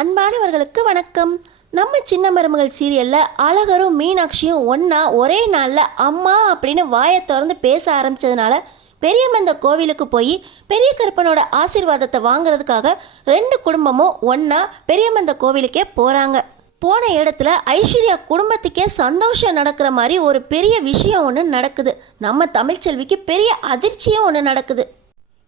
அன்பானவர்களுக்கு வணக்கம். நம்ம சின்ன மருமகள் சீரியலில் அழகரும் மீனாட்சியும் ஒன்றா ஒரே நாளில் அம்மா அப்படின்னு வாயை திறந்து பேச ஆரம்பித்ததுனால பெரியம்மந்த கோவிலுக்கு போய் பெரிய கருப்பனோட ஆசீர்வாதத்தை வாங்குறதுக்காக ரெண்டு குடும்பமும் ஒன்றா பெரியம்மந்த கோவிலுக்கே போகிறாங்க. போன இடத்துல ஐஸ்வர்யா குடும்பத்துக்கே சந்தோஷம் நடக்கிற மாதிரி ஒரு பெரிய விஷயம் ஒன்று நடக்குது. நம்ம தமிழ்ச்செல்விக்கு பெரிய அதிர்ச்சியும் ஒன்று நடக்குது.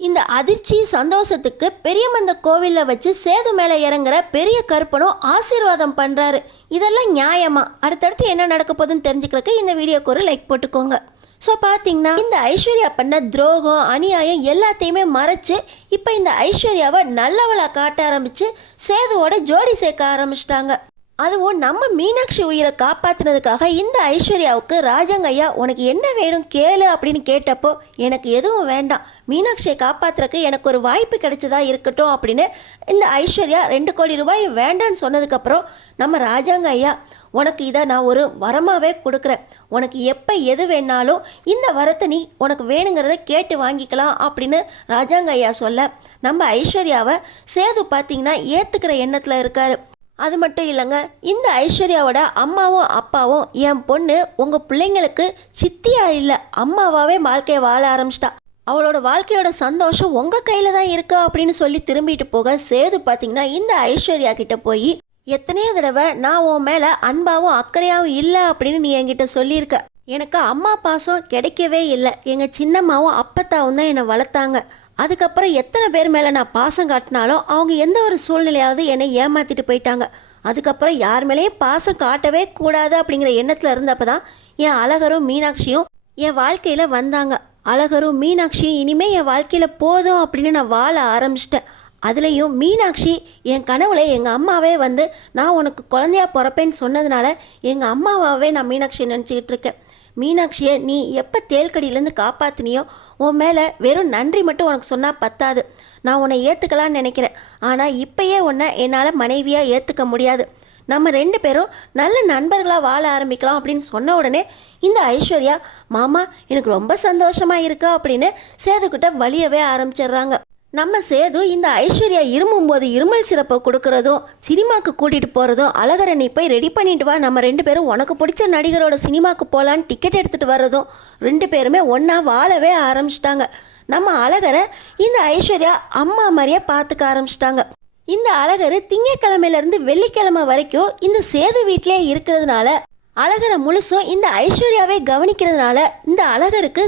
இந்த அதிர்ச்சி சந்தோஷத்துக்கு பெரியம்மந்த கோவிலில் வச்சு சேது மேலே இறங்குற பெரிய கருப்பனும் ஆசீர்வாதம் பண்ணுறாரு. இதெல்லாம் நியாயமா? அடுத்தடுத்து என்ன நடக்க போகுதுன்னு தெரிஞ்சுக்கிறதுக்கு இந்த வீடியோக்கு ஒரு லைக் போட்டுக்கோங்க. ஸோ பார்த்தீங்கன்னா இந்த ஐஸ்வர்யா பண்ண துரோகம் அநியாயம் எல்லாத்தையுமே மறைச்சு இப்போ இந்த ஐஸ்வர்யாவை நல்லவளாக காட்ட ஆரம்பித்து சேதுவோட ஜோடி சேர்க்க ஆரம்பிச்சிட்டாங்க. அதுவும் நம்ம மீனாட்சி உயிரை காப்பாற்றினதுக்காக இந்த ஐஸ்வர்யாவுக்கு ராஜாங்கய்யா உனக்கு என்ன வேணும் கேளு அப்படின்னு கேட்டப்போ எனக்கு எதுவும் வேண்டாம், மீனாட்சியை காப்பாற்றுறக்கு எனக்கு ஒரு வாய்ப்பு கிடைச்சதா இருக்கட்டும் அப்படின்னு இந்த ஐஸ்வர்யா 2 கோடி ரூபாய் வேண்டான்னு சொன்னதுக்கப்புறம் நம்ம ராஜாங்கய்யா உனக்கு இதை நான் ஒரு வரமாகவே கொடுக்குறேன், உனக்கு எப்போ எது வேணாலும் இந்த வரத்தை நீ உனக்கு வேணுங்கிறத கேட்டு வாங்கிக்கலாம் அப்படின்னு ராஜாங்கய்யா சொல்ல நம்ம ஐஸ்வர்யாவை சேது பார்த்திங்கன்னா ஏற்றுக்கிற எண்ணத்தில் இருக்கார். அது மட்டும் இல்லைங்க, இந்த ஐஸ்வர்யாவோட அம்மாவும் அப்பாவும் என் பொண்ணு உங்கள் பிள்ளைங்களுக்கு சித்தியா இல்லை அம்மாவாகவே வாழ்க்கையை வாழ ஆரம்பிச்சிட்டா, அவளோட வாழ்க்கையோட சந்தோஷம் உங்கள் கையில் தான் இருக்கு அப்படின்னு சொல்லி திரும்பிட்டு போக சேது பார்த்திங்கன்னா இந்த ஐஸ்வர்யா கிட்ட போய் எத்தனையோ தடவை நான் உன் மேலே அன்பாவும் அக்கறையாகவும் இல்லை அப்படின்னு நீ என்கிட்ட சொல்லியிருக்க, எனக்கு அம்மா பாசம் கிடைக்கவே இல்லை, எங்கள் சின்னம்மாவும் அப்பத்தாவும் தான் என்னை வளர்த்தாங்க, அதுக்கப்புறம் எத்தனை பேர் மேலே நான் பாசம் காட்டினாலும் அவங்க எந்த ஒரு சூழ்நிலையாவது என்னை ஏமாற்றிட்டு போயிட்டாங்க, அதுக்கப்புறம் யார் மேலேயும் பாசம் காட்டவே கூடாது அப்படிங்கிற எண்ணத்தில் இருந்தப்போ தான் என் அழகரும் மீனாட்சியும் என் வாழ்க்கையில் வந்தாங்க. அழகரும் மீனாட்சியும் இனிமேல் என் வாழ்க்கையில் போதும் அப்படின்னு நான் வாழ ஆரம்பிச்சிட்டேன். அதுலேயும் மீனாட்சி என் கனவுல எங்கள் அம்மாவே வந்து நான் உனக்கு குழந்தையா பிறப்பேன்னு சொன்னதுனால எங்கள் அம்மாவாகவே நான் மீனாட்சியை நினச்சிக்கிட்டு இருக்கேன். மீனாட்சியை நீ எப்போ தேல்கடியிலேருந்து காப்பாற்றினியோ உன் மேலே வெறும் நன்றி மட்டும் உனக்கு சொன்னால் பத்தாது, நான் உன்னை ஏற்றுக்கலான்னு நினைக்கிறேன், ஆனால் இப்போயே உன்னை என்னால் மனைவியாக ஏற்றுக்க முடியாது, நம்ம 2 பேரும் நல்ல நண்பர்களாக வாழ ஆரம்பிக்கலாம் அப்படின்னு சொன்ன உடனே இந்த ஐஸ்வர்யா மாமா எனக்கு ரொம்ப சந்தோஷமாக இருக்கா அப்படின்னு சேதுக்கிட்ட வலியவே ஆரம்பிச்சிடுறாங்க. நம்ம சேது இந்த ஐஸ்வர்யா இருமும்போது இருமல் சிறப்பை கொடுக்கறதும் சினிமாவுக்கு கூட்டிகிட்டு போகிறதும் அழகரை நீ போய் ரெடி பண்ணிட்டு வா, நம்ம 2 பேரும் உனக்கு பிடிச்ச நடிகரோட சினிமாவுக்கு போகலான்னு டிக்கெட் எடுத்துகிட்டு வர்றதும் 2 பேருமே ஒன்றா வாழவே ஆரம்பிச்சிட்டாங்க. நம்ம அழகரை இந்த ஐஸ்வர்யா அம்மா மாதிரியே பார்த்துக்க ஆரம்பிச்சிட்டாங்க. இந்த அழகர் திங்கக்கிழமையிலேருந்து வெள்ளிக்கிழமை வரைக்கும் இந்த சேது வீட்டிலே இருக்கிறதுனால அழகரை முழுசும் இந்த ஐஸ்வர்யாவே கவனிக்கிறதுனால இந்த அழகருக்கு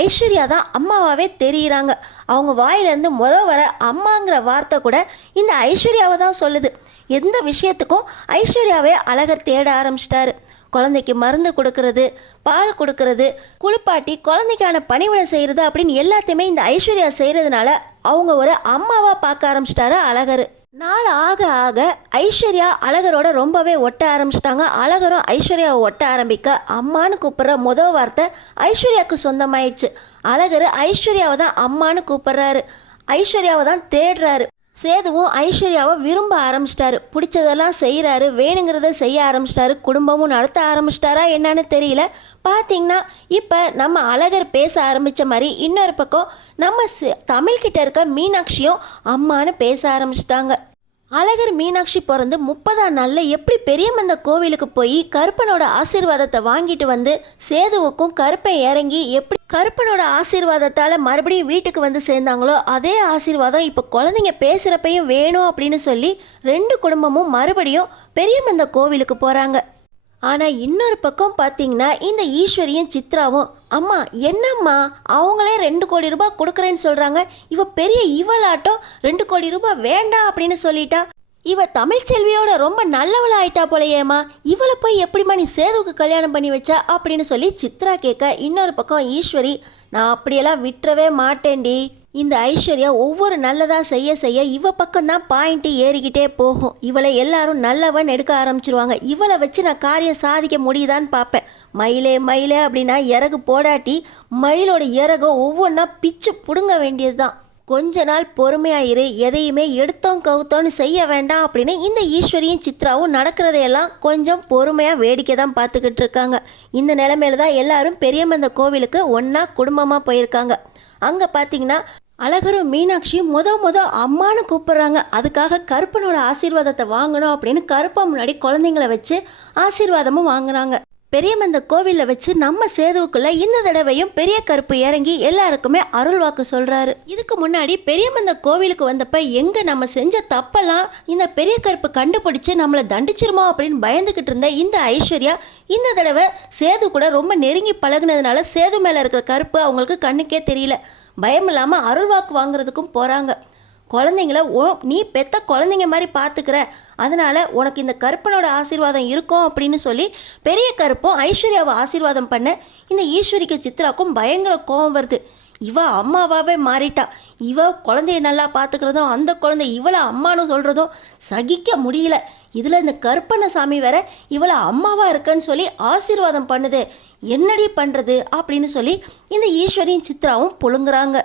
ஐஸ்வர்யா தான் அம்மாவாகவே தெரியுறாங்க. அவங்க வாயிலேருந்து வர அம்மாங்கிற வார்த்தை கூட இந்த ஐஸ்வர்யாவை தான் சொல்லுது. எந்த விஷயத்துக்கும் ஐஸ்வர்யாவே அழகர் தேட ஆரம்பிச்சிட்டாரு. குழந்தைக்கு மருந்து கொடுக்கறது, பால் கொடுக்கறது, குளிப்பாட்டி குழந்தைக்கான பணிவிடை செய்கிறது அப்படின்னு எல்லாத்தையுமே இந்த ஐஸ்வர்யா செய்கிறதுனால அவங்க ஒரு அம்மாவாக பார்க்க ஆரம்பிச்சிட்டாரு அழகர். நாள் ஆக ஆக ஐஸ்வர்யா அழகரோட ரொம்பவே ஒட்ட ஆரம்பிச்சிட்டாங்க. அழகரும் ஐஸ்வர்யாவை ஒட்ட ஆரம்பிக்க அம்மானு கூப்பிட்ற முதல் வார்த்தை ஐஸ்வர்யாவுக்கு சொந்தமாயிடுச்சு. அழகர் ஐஸ்வர்யாவை தான் அம்மானு கூப்பிட்றாரு, ஐஸ்வர்யாவை தான் தேடுறாரு. சேதுவும் ஐஸ்வர்யாவை விரும்ப ஆரம்பிச்சிட்டாரு, பிடிச்சதெல்லாம் செய்கிறாரு, வேணுங்கிறத செய்ய ஆரம்பிச்சிட்டாரு, குடும்பமும் நடத்த ஆரம்பிச்சிட்டாரா என்னன்னு தெரியல. பார்த்தீங்கன்னா இப்போ நம்ம அழகர் பேச ஆரம்பித்த மாதிரி இன்னொரு பக்கம் நம்ம தமிழ்கிட்ட இருக்க மீனாட்சியும் அம்மானு பேச ஆரம்பிச்சிட்டாங்க. அழகர் மீனாட்சி பிறந்து 30ஆம் நாளில் எப்படி பெரியம்மந்த கோவிலுக்கு போய் கருப்பனோட ஆசீர்வாதத்தை வாங்கிட்டு வந்து சேதுவுக்கும் கருப்பன் இறங்கி எப்படி கருப்பனோட ஆசீர்வாதத்தால் மறுபடியும் வீட்டுக்கு வந்து சேர்ந்தாங்களோ அதே ஆசீர்வாதம் இப்போ குழந்தைங்க பேசுகிறப்பையும் வேணும் அப்படின்னு சொல்லி 2 குடும்பமும் மறுபடியும் பெரியம்மந்த கோவிலுக்கு போகிறாங்க. ஆனால் இன்னொரு பக்கம் பார்த்தீங்கன்னா இந்த ஈஸ்வரியும் சித்ராவும் அம்மா என்னம்மா அவங்களே 2 கோடி ரூபாய் கொடுக்குறேன்னு சொல்கிறாங்க, இவ பெரிய இவளாட்டம் 2 கோடி ரூபாய் வேண்டாம் அப்படின்னு சொல்லிட்டா, இவ தமிழ்ச்செல்வியோட ரொம்ப நல்லவளாயிட்டா போலையேம்மா, இவளை போய் எப்படிம்மா நீ சேதுவுக்கு கல்யாணம் பண்ணி வச்சா அப்படின்னு சொல்லி சித்ரா கேட்க இன்னொரு பக்கம் ஈஸ்வரி நான் அப்படியெல்லாம் விட்டுறவே மாட்டேன்டி, இந்த ஐஸ்வர்யா ஒவ்வொரு நல்லதாக செய்ய செய்ய இவ பக்கம்தான் பாயிண்ட்டு ஏறிக்கிட்டே போகும், இவளை எல்லாரும் நல்லவன் எடுக்க ஆரம்பிச்சிருவாங்க, இவளை வச்சு நான் காரியம் சாதிக்க முடியுதான்னு பார்ப்பேன், மயிலே மயிலே அப்படின்னா இறகு போடாட்டி மயிலோட இறகை ஒவ்வொன்றா பிச்சு பிடுங்க வேண்டியது தான், கொஞ்ச நாள் பொறுமையாயிரு, எதையுமே எடுத்தோம் கவுத்தோன்னு செய்ய வேண்டாம் அப்படின்னு இந்த ஈஸ்வரியும் சித்ராவும் நடக்கிறதையெல்லாம் கொஞ்சம் பொறுமையாக வேடிக்கை தான் பார்த்துக்கிட்டு இருக்காங்க. இந்த நிலைமையில தான் எல்லாரும் பெரியம்மந்த கோவிலுக்கு ஒன்றா குடும்பமாக போயிருக்காங்க. அங்கே பார்த்தீங்கன்னா அழகரும் மீனாட்சியும் முத அம்மானு கூப்பிடுறாங்க. அதுக்காக கருப்பனோட ஆசீர்வாதத்தை வாங்கணும் அப்படின்னு கருப்பா முன்னாடி குழந்தைங்கள வச்சு ஆசீர்வாதமும் வாங்குறாங்க. பெரியமந்த கோவிலில் வச்சு நம்ம சேதுவுக்குள்ள இந்த தடவையும் பெரிய கருப்பு இறங்கி எல்லாருக்குமே அருள் வாக்கு சொல்றாரு. இதுக்கு முன்னாடி பெரியமந்த கோவிலுக்கு வந்தப்ப எங்க நம்ம செஞ்ச தப்பெல்லாம் இந்த பெரிய கருப்பு கண்டுபிடிச்சு நம்மளை தண்டிச்சிருமோ அப்படின்னு பயந்துகிட்டு இருந்த இந்த ஐஸ்வர்யா இந்த தடவை சேது கூட ரொம்ப நெருங்கி பழகுனதுனால சேது மேல இருக்கிற கருப்பு அவங்களுக்கு கண்ணுக்கே தெரியல. பயம் இல்லாமல் அருள் வாக்கு வாங்குறதுக்கும் போகிறாங்க. குழந்தைங்கள நீ பெத்த குழந்தைங்க மாதிரி பார்த்துக்கிற, அதனால் உனக்கு இந்த கருப்பனோட ஆசீர்வாதம் இருக்கும் அப்படின்னு சொல்லி பெரிய கருப்பும் ஐஸ்வர்யாவை ஆசீர்வாதம் பண்ண இந்த ஈஸ்வரிக்கு சித்ராக்கும் பயங்கர கோபம் வருது. இவ அம்மாவாகவே மாறிட்டா. இவ குழந்தைய நல்லா பார்த்துக்கிறதும் அந்த குழந்தை இவளை அம்மானு சொல்கிறதும் சகிக்க முடியல. இதில் இந்த கருப்பண்ண சாமி வேற இவளை அம்மாவாக இருக்கன்னு சொல்லி ஆசீர்வாதம் பண்ணுது. என்னடி பண்ணுறது அப்படின்னு சொல்லி இந்த ஈஸ்வரியும் சித்ராவும் புழுங்குறாங்க.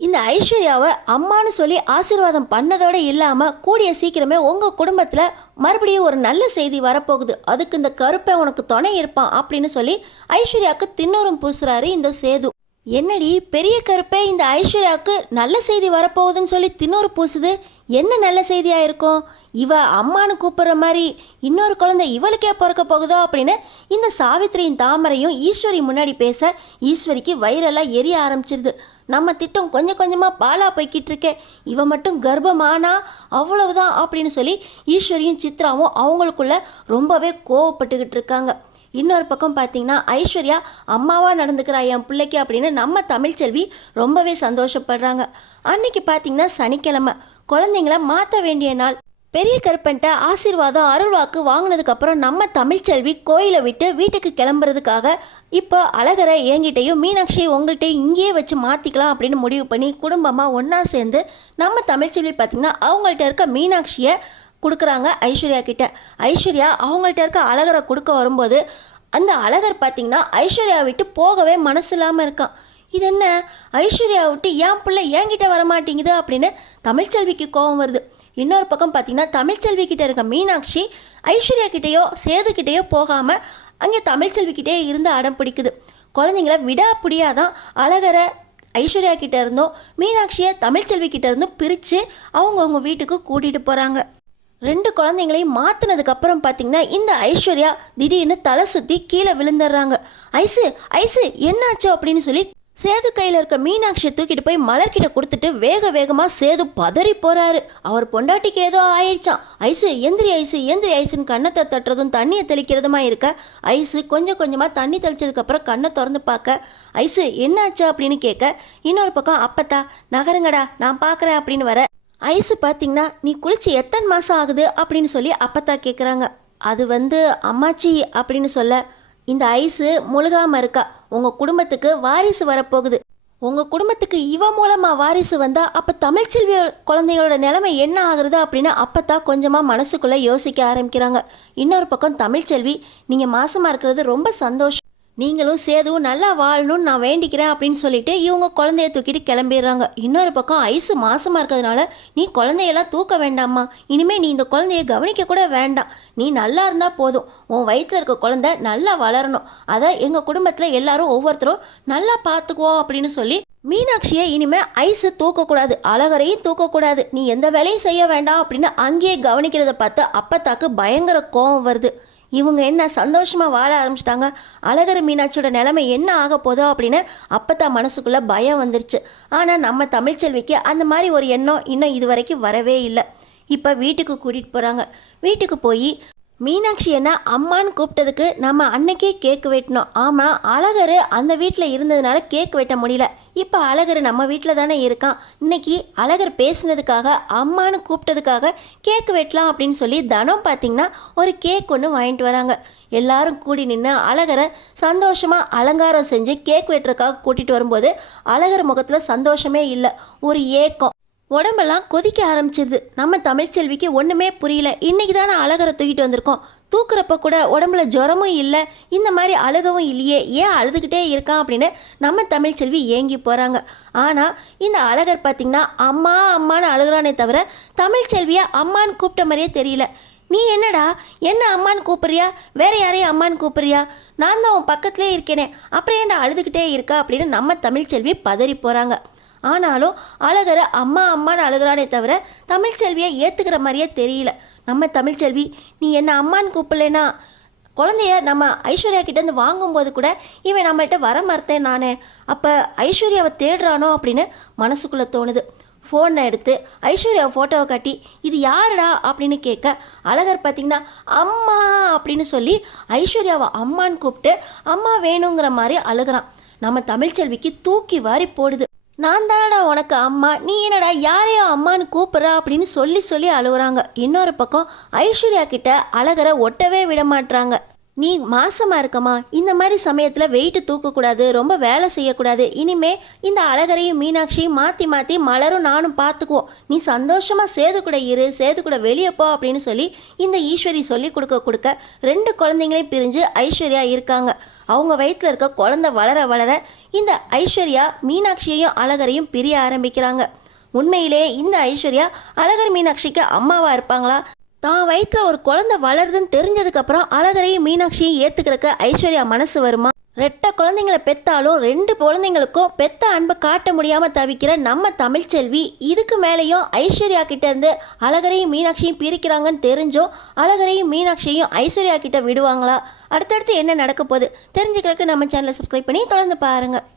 இந்த ஐஸ்வர்யாவை அம்மானு சொல்லி ஆசீர்வாதம் பண்ணதோடு இல்லாமல் கூடிய சீக்கிரமே உங்கள் குடும்பத்தில் மறுபடியும் ஒரு நல்ல செய்தி வரப்போகுது, அதுக்கு இந்த கருப்பை உனக்கு துணை இருப்பான் அப்படின்னு சொல்லி ஐஸ்வர்யாவுக்கு தின்னூரும் பூசுறாரு இந்த சேது. என்னடி பெரிய கருப்பே இந்த ஐஸ்வர்யாவுக்கு நல்ல செய்தி வரப்போகுதுன்னு சொல்லி தின்னூறு பூசுது, என்ன நல்ல செய்தியாக இருக்கும்? இவ அம்மானு கூப்பிட்ற மாதிரி இன்னொரு குழந்தை இவளுக்கே பிறக்க போகுதோ அப்படின்னு இந்த சாவித்திரியின் தாமரையும் ஈஸ்வரி முன்னாடி பேச ஈஸ்வரிக்கு வயிறெல்லாம் எரிய ஆரம்பிச்சிருது. நம்ம திட்டம் கொஞ்சம் கொஞ்சமாக பாலா போய்கிட்டு இருக்கே, இவ மட்டும் கர்ப்பமானா அவ்வளவுதான் அப்படின்னு சொல்லி ஈஸ்வரியும் சித்ராவும் அவங்களுக்குள்ள ரொம்பவே கோவப்பட்டுக்கிட்டு இருக்காங்க. இன்னொரு பக்கம் பார்த்தீங்கன்னா ஐஸ்வர்யா அம்மாவாக நடந்துக்கிறா என் பிள்ளைக்கு அப்படின்னு நம்ம தமிழ்ச்செல்வி ரொம்பவே சந்தோஷப்படுறாங்க. அன்னைக்கு பார்த்தீங்கன்னா சனிக்கிழமை, குழந்தைங்கள மாற்ற வேண்டிய நாள். பெரிய கருப்பன்ட்ட ஆசீர்வாதம் அருள்வாக்கு வாங்கினதுக்கப்புறம் நம்ம தமிழ்ச்செல்வி கோயிலை விட்டு வீட்டுக்கு கிளம்புறதுக்காக இப்போ அழகரை என்கிட்டையும் மீனாட்சி உங்கள்கிட்டையும் இங்கேயே வச்சு மாற்றிக்கலாம் அப்படின்னு முடிவு பண்ணி குடும்பமாக ஒன்றா சேர்ந்து நம்ம தமிழ்ச்செல்வி பார்த்திங்கன்னா அவங்கள்ட்ட இருக்க மீனாட்சியை கொடுக்குறாங்க ஐஸ்வர்யா கிட்ட. ஐஸ்வர்யா அவங்கள்ட்ட இருக்க அழகரை கொடுக்க வரும்போது அந்த அழகர் பார்த்திங்கன்னா ஐஸ்வர்யா விட்டு போகவே மனசு இல்லாமல் இருக்கான். இது என்ன, ஐஸ்வர்யா விட்டு என் பிள்ளை என்கிட்ட வரமாட்டேங்குது அப்படின்னு தமிழ்ச்செல்விக்கு கோபம் வருது. இன்னொரு பக்கம் பார்த்திங்கன்னா தமிழ்ச்செல்வி கிட்ட இருக்க மீனாட்சி ஐஸ்வர்யா கிட்டேயோ சேதுக்கிட்டேயோ போகாமல் அங்கே தமிழ்ச்செல்விக்கிட்டே இருந்து அடம் பிடிக்குது. குழந்தைங்கள விடாப்பிடியாதான் அழகரை ஐஸ்வர்யா கிட்ட இருந்தும் மீனாட்சியை தமிழ்ச்செல்வி கிட்ட இருந்தும் பிரித்து அவங்கவுங்க வீட்டுக்கு கூட்டிகிட்டு போகிறாங்க. ரெண்டு குழந்தைங்களையும் மாற்றினதுக்கப்புறம் பார்த்திங்கன்னா இந்த ஐஸ்வர்யா திடீர்னு தலை சுற்றி கீழே விழுந்துடுறாங்க. ஐசு ஐசு என்னாச்சோ அப்படின்னு சொல்லி சேது கையில் இருக்க மீனாட்சியை தூக்கிட்டு போய் மலர்கிட்ட கொடுத்துட்டு வேகமாக சேது பதறி போகிறாரு. அவர் பொண்டாட்டிக்கு ஏதோ ஆயிடுச்சான். ஐசு எந்திரி ஐசு எந்திரி ஐசுன்னு கண்ணத்தை தட்டுறதும் தண்ணியை தெளிக்கிறதுமா இருக்க ஐசு கொஞ்சம் கொஞ்சமாக தண்ணி தெளிச்சதுக்கப்புறம் கண்ணை திறந்து பார்க்க ஐசு என்னாச்சு அப்படின்னு கேட்க இன்னொரு பக்கம் அப்பத்தா நகருங்கடா நான் பார்க்குறேன் அப்படின்னு வர ஐசு பார்த்தீங்கன்னா நீ குளிச்சு எத்தனை மாதம் ஆகுது அப்படின்னு சொல்லி அப்பத்தா கேட்குறாங்க. அது அம்மாச்சி அப்படின்னு சொல்ல இந்த ஐஸு முழுகாமல் இருக்கா, உங்கள் குடும்பத்துக்கு வாரிசு வரப்போகுது, உங்கள் குடும்பத்துக்கு இவ மூலமாக வாரிசு வந்தால் அப்போ தமிழ்ச்செல்வி குழந்தைங்களோட நிலைமை என்ன ஆகுறது அப்படின்னு அப்பத்தான் கொஞ்சமாக மனசுக்குள்ளே யோசிக்க ஆரம்பிக்கிறாங்க. இன்னொரு பக்கம் தமிழ்ச்செல்வி நீங்கள் மாசமாக இருக்கிறது ரொம்ப சந்தோஷம், நீங்களும் சேதுவும் நல்லா வாழணும்னு நான் வேண்டிக்கிறேன் அப்படின்னு சொல்லிட்டு இவங்க குழந்தைய தூக்கிட்டு கிளம்பிடுறாங்க. இன்னொரு பக்கம் ஐசு மாசமாக இருக்கிறதுனால நீ குழந்தையெல்லாம் தூக்க வேண்டாம்மா, இனிமேல் நீ இந்த குழந்தைய கவனிக்க கூட வேண்டாம், நீ நல்லா இருந்தால் போதும், உன் வயிற்றில் இருக்க குழந்தை நல்லா வளரணும், அதை எங்கள் குடும்பத்தில் எல்லாரும் ஒவ்வொருத்தரும் நல்லா பார்த்துக்குவோம் அப்படின்னு சொல்லி மீனாட்சியை இனிமேல் ஐஸு தூக்கக்கூடாது, அழகரையும் தூக்கக்கூடாது, நீ எந்த வேலையும் செய்ய வேண்டாம் அப்படின்னு அங்கேயே கவனிக்கிறத பார்த்து அப்பத்தாக்கு பயங்கர கோபம் வருது. இவங்க என்ன சந்தோஷமாக வாழ ஆரம்பிச்சிட்டாங்க, அழகர் மீனாட்சியோட நிலைமை என்ன ஆக போதோ அப்படின்னு அப்பத்தான் மனசுக்குள்ளே பயம் வந்துருச்சு. ஆனால் நம்ம தமிழ்ச்செல்விக்கு அந்த மாதிரி ஒரு எண்ணம் இன்னும் இது வரைக்கும் வரவே இல்லை. இப்போ வீட்டுக்கு கூட்டிகிட்டு போகிறாங்க. வீட்டுக்கு போய் மீனாட்சி என்ன அம்மான்னு கூப்பிட்டதுக்கு நம்ம அன்னைக்கே கேக் வெட்டினோம். ஆமாம், அழகர் அந்த வீட்டில் இருந்ததுனால கேக் வெட்ட முடியல. இப்போ அழகர் நம்ம வீட்டில் தானே இருக்கான், இன்னைக்கு அழகர் பேசினதுக்காக அம்மானு கூப்பிட்டதுக்காக கேக் வெட்டலாம் அப்படின்னு சொல்லி தனம் பார்த்திங்கன்னா ஒரு கேக் ஒன்று வாங்கிட்டு வராங்க. எல்லாரும் கூடி நின்று அழகரை சந்தோஷமாக அலங்காரம் செஞ்சு கேக் வெட்டுறதுக்காக கூட்டிகிட்டு வரும்போது அழகர் முகத்தில் சந்தோஷமே இல்லை, ஒரு ஏக்கம், உடம்பெல்லாம் கொதிக்க ஆரம்பிச்சிருது. நம்ம தமிழ்ச்செல்விக்கு ஒன்றுமே புரியல, இன்றைக்கி தானே அழகரை தூக்கிட்டு வந்திருக்கோம், தூக்குறப்ப கூட உடம்புல ஜுரமும் இல்லை, இந்த மாதிரி அழுகவும் இல்லையே, ஏன் அழுதுகிட்டே இருக்கான் அப்படின்னு நம்ம தமிழ்ச்செல்வி ஏங்கி போகிறாங்க. ஆனால் இந்த அழகர் பார்த்திங்கன்னா அம்மா அம்மானு அழுகிறானே தவிர தமிழ்ச்செல்வியை அம்மான்னு கூப்பிட்ட மாதிரியே தெரியல. நீ என்னடா என்ன அம்மான்னு கூப்பிட்றியா, வேற யாரையும் அம்மான்னு கூப்பிட்றியா, நான் தான் உன் பக்கத்துலேயே இருக்கேனே, அப்புறம் ஏன்டா அழுதுகிட்டே இருக்கா அப்படின்னு நம்ம தமிழ்ச்செல்வி பதறி போகிறாங்க. ஆனாலும் அழகரை அம்மா அம்மான்னு அழுகிறானே தவிர தமிழ்ச்செல்வியை ஏற்றுக்கிற மாதிரியே தெரியல. நம்ம தமிழ்ச்செல்வி, நீ என்ன அம்மான்னு கூப்பிடலனா குழந்தைய நம்ம ஐஸ்வர்யா கிட்டேருந்து வாங்கும்போது கூட இவன் நம்மள்கிட்ட வர மறுத்தேன் நான், அப்போ ஐஸ்வர்யாவை தேடுறானோ அப்படின்னு மனசுக்குள்ளே தோணுது. ஃபோனை எடுத்து ஐஸ்வர்யா ஃபோட்டோவை காட்டி இது யாருடா அப்படின்னு கேட்க அழகர் பார்த்திங்கன்னா அம்மா அப்படின்னு சொல்லி ஐஸ்வர்யாவை அம்மான்னு கூப்பிட்டு அம்மா வேணுங்கிற மாதிரி அழுகிறான். நம்ம தமிழ்ச்செல்விக்கு தூக்கி வாரி போடுது. நான் தானடா உனக்கு அம்மா, நீ என்னடா யாரையோ அம்மான்னு கூப்பிட்றா அப்படின்னு சொல்லி அழுகுறாங்க. இன்னொரு பக்கம் ஐஸ்வர்யா கிட்ட அழகரை ஒட்டவே விட மாட்றாங்க. நீ மாசமாக இருக்கமா, இந்த மாதிரி சமயத்தில் வெயிட்டு தூக்கக்கூடாது, ரொம்ப வேலை செய்யக்கூடாது, இனிமே இந்த அழகரையும் மீனாட்சியும் மாற்றி மாற்றி மலரும் நானும் பார்த்துக்குவோம், நீ சந்தோஷமாக சேது கூட இரு, சேது கூட வெளியே போ அப்படின்னு சொல்லி இந்த ஈஸ்வரி சொல்லி கொடுக்க 2 குழந்தைங்களையும் பிரிஞ்சு ஐஸ்வர்யா இருக்காங்க. அவங்க வயிற்றில் இருக்க குழந்தை வளர வளர இந்த ஐஸ்வர்யா மீனாட்சியையும் அழகரையும் பிரிய ஆரம்பிக்கிறாங்க. உண்மையிலேயே இந்த ஐஸ்வர்யா அழகர் மீனாட்சிக்கு அம்மாவாக இருப்பாங்களா? தான் வயிற்றில் ஒரு குழந்தை வளருதுன்னு தெரிஞ்சதுக்கப்புறம் அழகரையும் மீனாட்சியும் ஏற்றுக்கிறக்க ஐஸ்வர்யா மனசு வருமா? 2 குழந்தைங்களை பெற்றாலும் 2 குழந்தைங்களுக்கும் பெத்த அன்பை காட்ட முடியாமல் தவிக்கிற நம்ம தமிழ்ச்செல்வி இதுக்கு மேலேயும் ஐஸ்வர்யா கிட்டேருந்து அழகரையும் மீனாட்சியும் பிரிக்கிறாங்கன்னு தெரிஞ்சும் அழகரையும் மீனாட்சியையும் ஐஸ்வர்யா கிட்ட விடுவாங்களா? அடுத்தடுத்து என்ன நடக்க போகுது தெரிஞ்சுக்கிறதுக்கு நம்ம சேனலை சப்ஸ்கிரைப் பண்ணி தொடர்ந்து பாருங்கள்.